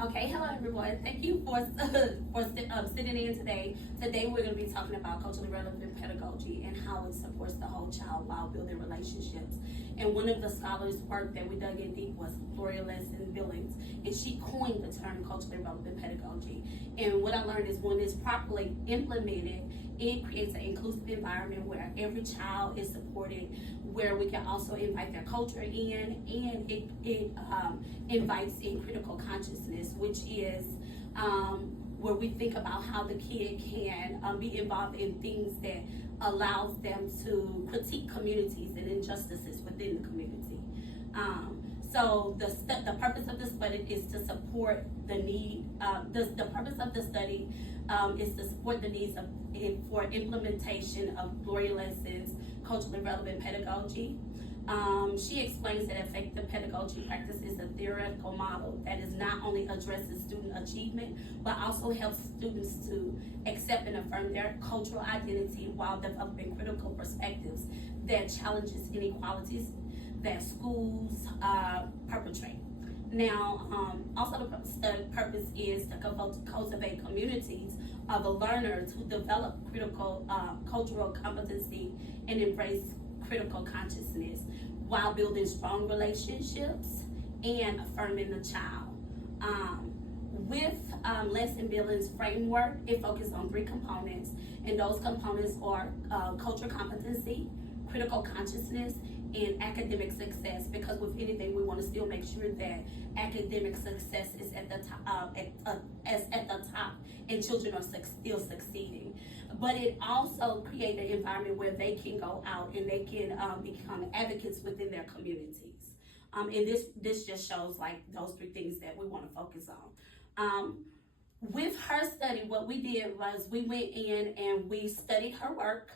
Okay, hello everyone. Thank you for sitting in today. Today we're going to be talking about culturally relevant pedagogy and how it supports the whole child while building relationships. And one of the scholars' work that we dug in deep was Gloria Lesson Billings, and she coined the term culturally relevant pedagogy. And what I learned is when it's properly implemented, it creates an inclusive environment where every child is supported, where we can also invite their culture in, and it invites in critical consciousness, which is where we think about how the kid can be involved in things that allows them to critique communities and injustices within the community. So the purpose of the study is to support the need. The purpose of the study is to support the needs for implementation of Gloria Lesson's culturally relevant pedagogy. She explains that effective pedagogy practice is a theoretical model that is not only addresses student achievement, but also helps students to accept and affirm their cultural identity while developing critical perspectives that challenges inequalities that schools perpetrate. Now, also the purpose is to cultivate communities of the learners who develop critical cultural competency and embrace critical consciousness while building strong relationships and affirming the child. With Lesson Billings' framework, it focuses on 3 components, and those components are cultural competency, critical consciousness, and academic success, because with anything we want to still make sure that academic success is at the top, at the top, and children are still succeeding. But it also creates an environment where they can go out and they can become advocates within their communities. And this just shows like those 3 things that we want to focus on. With her study, what we did was we went in and we studied her work.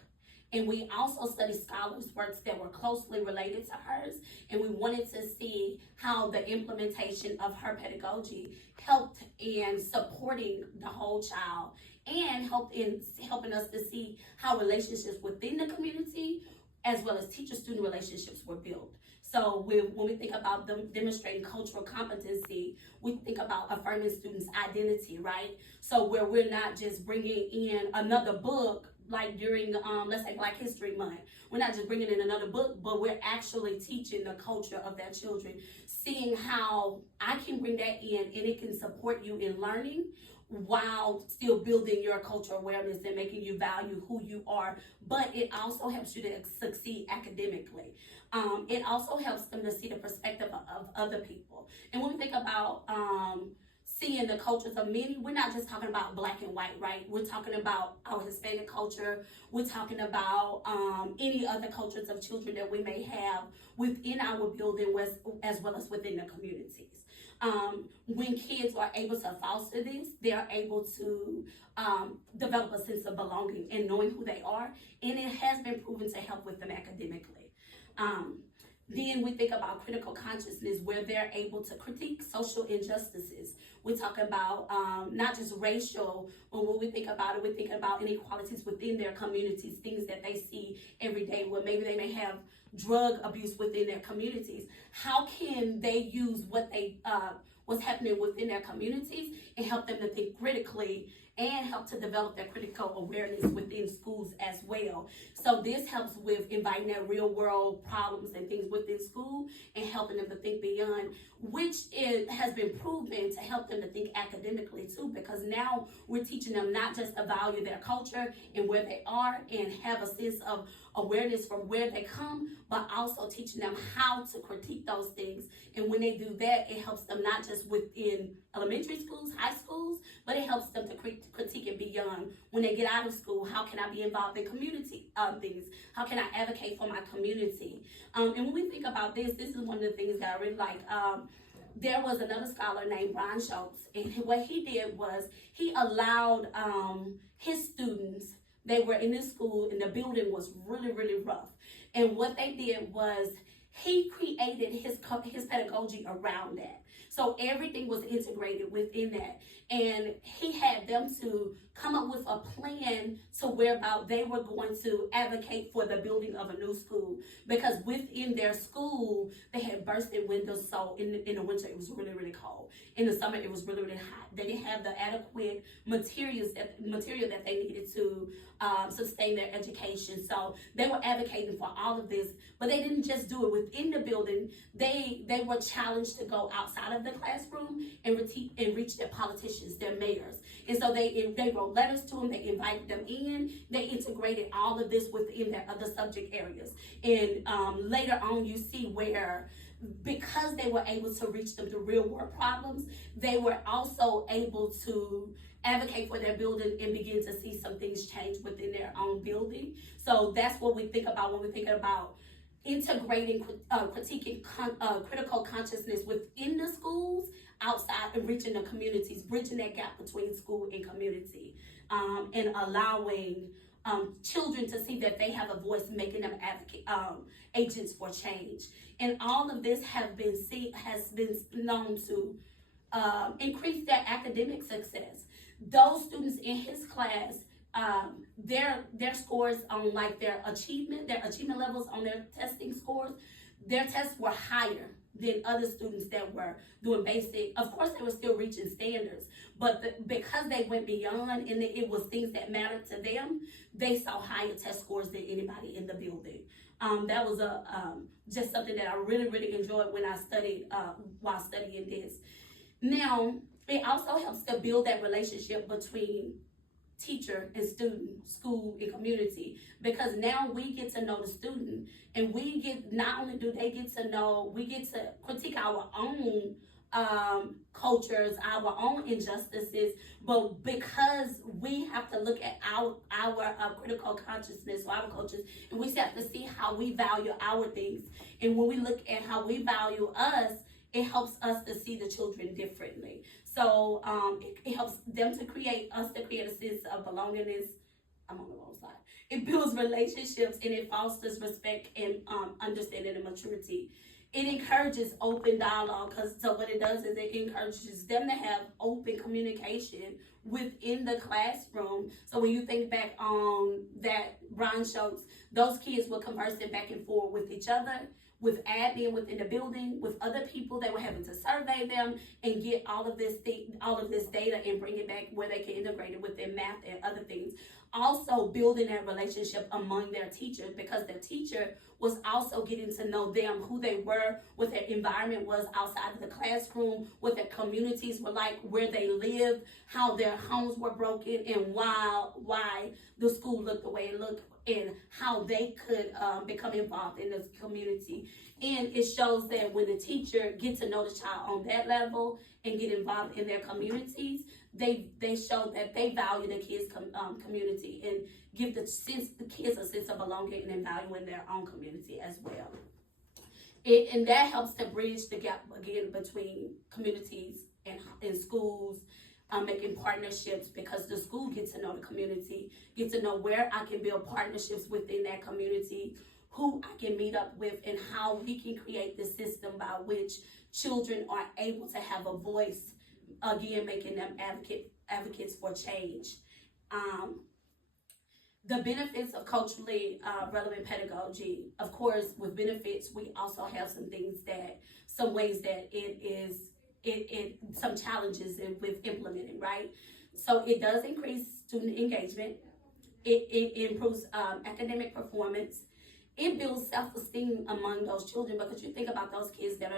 And we also studied scholars' works that were closely related to hers. And we wanted to see how the implementation of her pedagogy helped in supporting the whole child and helped in helping us to see how relationships within the community as well as teacher-student relationships were built. So when we think about them demonstrating cultural competency, we think about affirming students' identity, right? So where we're not just bringing in another book like during, let's say Black History Month. We're not just bringing in another book, but we're actually teaching the culture of their children, seeing how I can bring that in and it can support you in learning while still building your cultural awareness and making you value who you are. But it also helps you to succeed academically. It also helps them to see the perspective of other people. And when we think about seeing the cultures of many, we're not just talking about Black and white, right? We're talking about our Hispanic culture. We're talking about any other cultures of children that we may have within our building as well as within the communities. When kids are able to foster this, they are able to develop a sense of belonging and knowing who they are, and it has been proven to help with them academically. Then we think about critical consciousness, where they're able to critique social injustices. We talk about not just racial, but when we think about it, we think about inequalities within their communities, things that they see every day, where maybe they may have drug abuse within their communities. How can they use what's happening within their communities and help them to think critically and help to develop their critical awareness within schools as well. So this helps with inviting their real world problems and things within school and helping them to think beyond, which has been proven to help them to think academically too, because now we're teaching them not just to value their culture and where they are and have a sense of awareness from where they come, but also teaching them how to critique those things. And when they do that, it helps them not just within elementary schools, high schools, but it helps them to critique it beyond. When they get out of school, how can I be involved in community things? How can I advocate for my community? And when we think about this is one of the things that I really like. There was another scholar named Brian Schultz, and what he did was he allowed his students, they were in this school and the building was really, really rough. And what they did was he created his pedagogy around that. So everything was integrated within that. And he had them to come up with a plan to whereby they were going to advocate for the building of a new school, because within their school they had bursted windows. So in the winter it was really, really cold. In the summer it was really, really hot. They didn't have the adequate material that they needed to sustain their education. So they were advocating for all of this, but they didn't just do it within the building. They were challenged to go outside of the classroom and reach their politicians, their mayors. And so they wrote letters to them, they invited them in, they integrated all of this within their other subject areas. And later on you see where, because they were able to reach them through real world problems, they were also able to advocate for their building and begin to see some things change within their own building. So that's what we think about when we think about integrating critiquing critical consciousness within the schools, outside, and reaching the communities, bridging that gap between school and community, and allowing children to see that they have a voice, making them agents for change. And all of this has been known to increase their academic success. Those students in his class, their scores on like their achievement levels on their testing scores, their tests were higher than other students that were doing basic. Of course, they were still reaching standards, but because they went beyond and it was things that mattered to them, they saw higher test scores than anybody in the building. That was just something that I really, really enjoyed when I studied while studying this. Now, it also helps to build that relationship between teacher and student, school and community, because now we get to know the student, and we get, not only do they get to know, we get to critique our own cultures, our own injustices, but because we have to look at our critical consciousness, our cultures, and we have to see how we value our things. And when we look at how we value us, it helps us to see the children differently. So it helps them to create a sense of belongingness. I'm on the wrong slide. It builds relationships, and it fosters respect and understanding and maturity. It encourages open dialogue, because so what it does is it encourages them to have open communication within the classroom. So when you think back on that Brian Schultz, those kids were conversing back and forth with each other, with admin within the building, with other people that were having to survey them and get all of this data and bring it back where they can integrate it within math and other things. Also building that relationship among their teachers, because their teacher was also getting to know them, who they were, what their environment was outside of the classroom, what their communities were like, where they lived, how their homes were broken, and why the school looked the way it looked, and how they could become involved in this community. And it shows that when the teacher gets to know the child on that level and get involved in their communities, they show that they value the kids' community and give the kids a sense of belonging and value in their own community as well. And that helps to bridge the gap again between communities and schools. Making partnerships, because the school gets to know the community, get to know where I can build partnerships within that community, who I can meet up with, and how we can create the system by which children are able to have a voice, again, making them advocates for change. The benefits of culturally relevant pedagogy, of course, with benefits, we also have some ways that some challenges with implementing, right? So it does increase student engagement. It improves academic performance. It builds self-esteem among those children, because you think about those kids that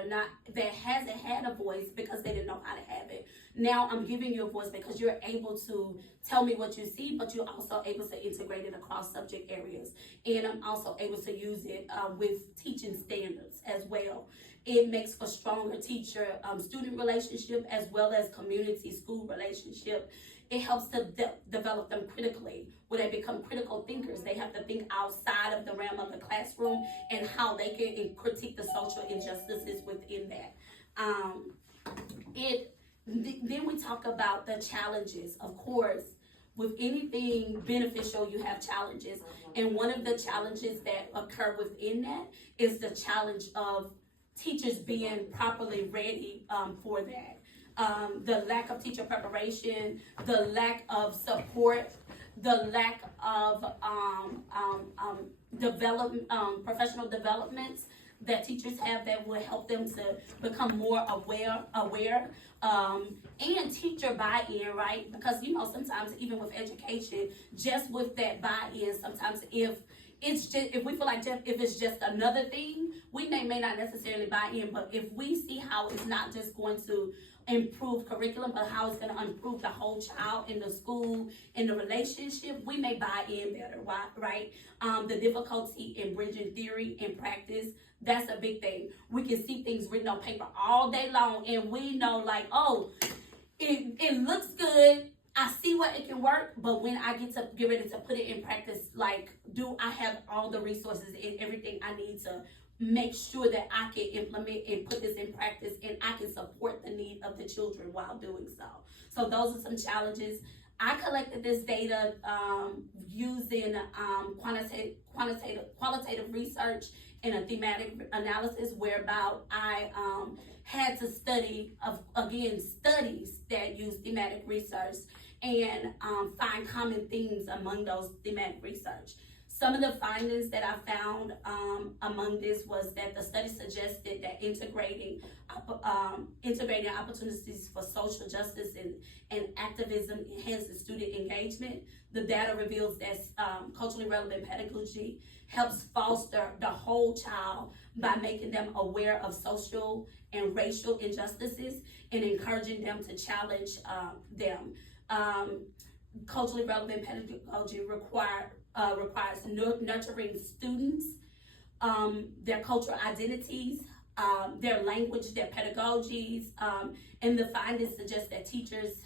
hasn't had a voice because they didn't know how to have it. Now I'm giving you a voice because you're able to tell me what you see, but you're also able to integrate it across subject areas. And I'm also able to use it with teaching standards as well. It makes for stronger teacher-student relationship, as well as community-school relationship. It helps to develop them critically, where they become critical thinkers. They have to think outside of the realm of the classroom and how they can critique the social injustices within that. Then we talk about the challenges. Of course, with anything beneficial, you have challenges. And one of the challenges that occur within that is the challenge of teachers being properly ready for that. the lack of teacher preparation, the lack of support, the lack of professional developments that teachers have that will help them to become more aware, and teacher buy-in, right? Because sometimes even with education, just with that buy-in, sometimes if we feel like if it's just another thing, we may not necessarily buy in. But if we see how it's not just going to improve curriculum, but how it's going to improve the whole child in the school, in the relationship, we may buy in better, right? The difficulty in bridging theory and practice, that's a big thing. We can see things written on paper all day long, and we know like, oh, it looks good. I see what it can work, but when I get ready to put it in practice, like, do I have all the resources and everything I need to make sure that I can implement and put this in practice, and I can support the need of the children while doing so. So those are some challenges. I collected this data using qualitative research and a thematic analysis, whereby I had to study studies that use thematic research and find common themes among those thematic research. Some of the findings that I found among this was that the study suggested that integrating opportunities for social justice and activism enhances student engagement. The data reveals that culturally relevant pedagogy helps foster the whole child by making them aware of social and racial injustices and encouraging them to challenge them. Culturally relevant pedagogy requires nurturing students, their cultural identities, their language, their pedagogies, and the findings suggest that teachers'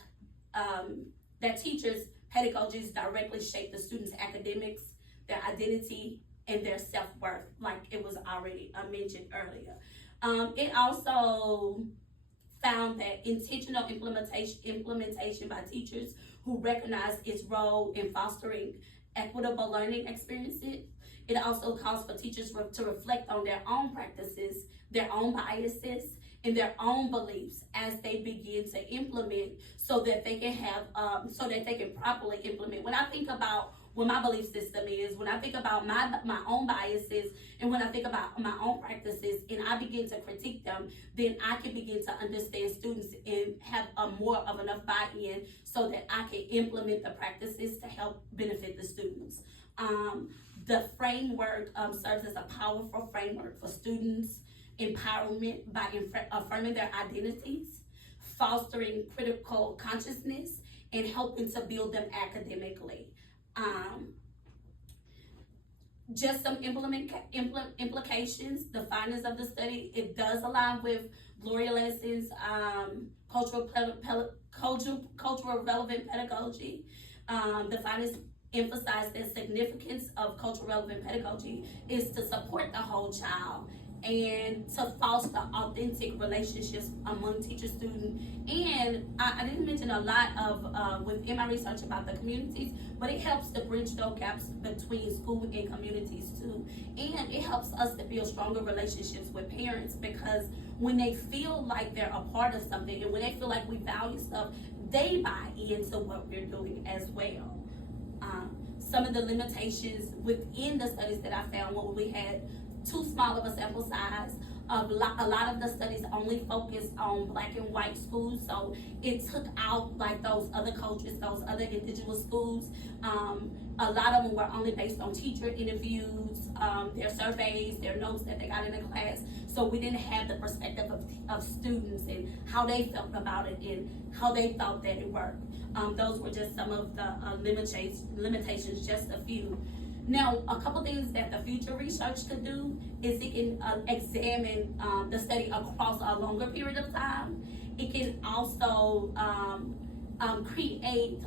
pedagogies directly shape the students' academics, their identity, and their self-worth, like it was already mentioned earlier. It also found that intentional implementation by teachers who recognize its role in fostering equitable learning experiences. It also calls for teachers to reflect on their own practices, their own biases, and their own beliefs as they begin to implement, so that they can properly implement. When I think about what my belief system is, when I think about my own biases, and when I think about my own practices, and I begin to critique them, then I can begin to understand students and have more of enough buy-in so that I can implement the practices to help benefit the students. The framework serves as a powerful framework for students' empowerment by affirming their identities, fostering critical consciousness, and helping to build them academically. Just some implications, the findings of the study. It does align with Gloria Lansing's cultural relevant pedagogy. The findings emphasize the significance of cultural relevant pedagogy is to support the whole child and to foster authentic relationships among teacher, student, and I didn't mention a lot of within my research about the communities, but it helps to bridge those gaps between school and communities too, and it helps us to build stronger relationships with parents, because when they feel like they're a part of something and when they feel like we value stuff, they buy into what we're doing as well. Some of the limitations within the studies that I found when we had too small of a sample size. A lot of the studies only focused on Black and white schools, so it took out like those other cultures, those other indigenous schools. A lot of them were only based on teacher interviews, their surveys, their notes that they got in the class. So we didn't have the perspective of students and how they felt about it and how they thought that it worked. Those were just some of the limitations, just a few. Now, a couple things that the future research could do is it can examine the study across a longer period of time. It can also create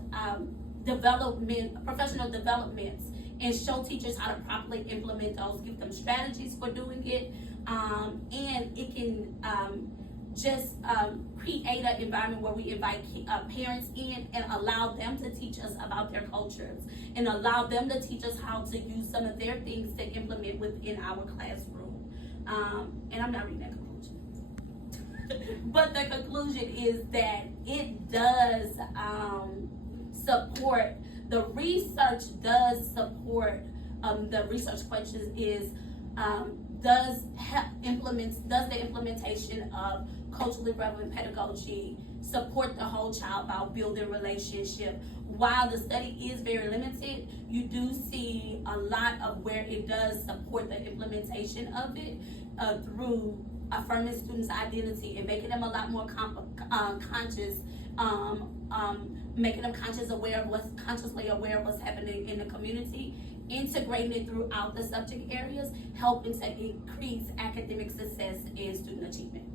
professional developments, and show teachers how to properly implement those, give them strategies for doing it, and it can create an environment where we invite parents in and allow them to teach us about their cultures and allow them to teach us how to use some of their things to implement within our classroom. And I'm not reading that conclusion. but the conclusion is that it does support, the research does support, the research questions is, does the implementation of culturally relevant pedagogy support the whole child while building relationship? While the study is very limited, you do see a lot of where it does support the implementation of it through affirming students' identity and making them a lot more conscious, making them consciously aware of what's happening in the community, integrating it throughout the subject areas, helping to increase academic success and student achievement.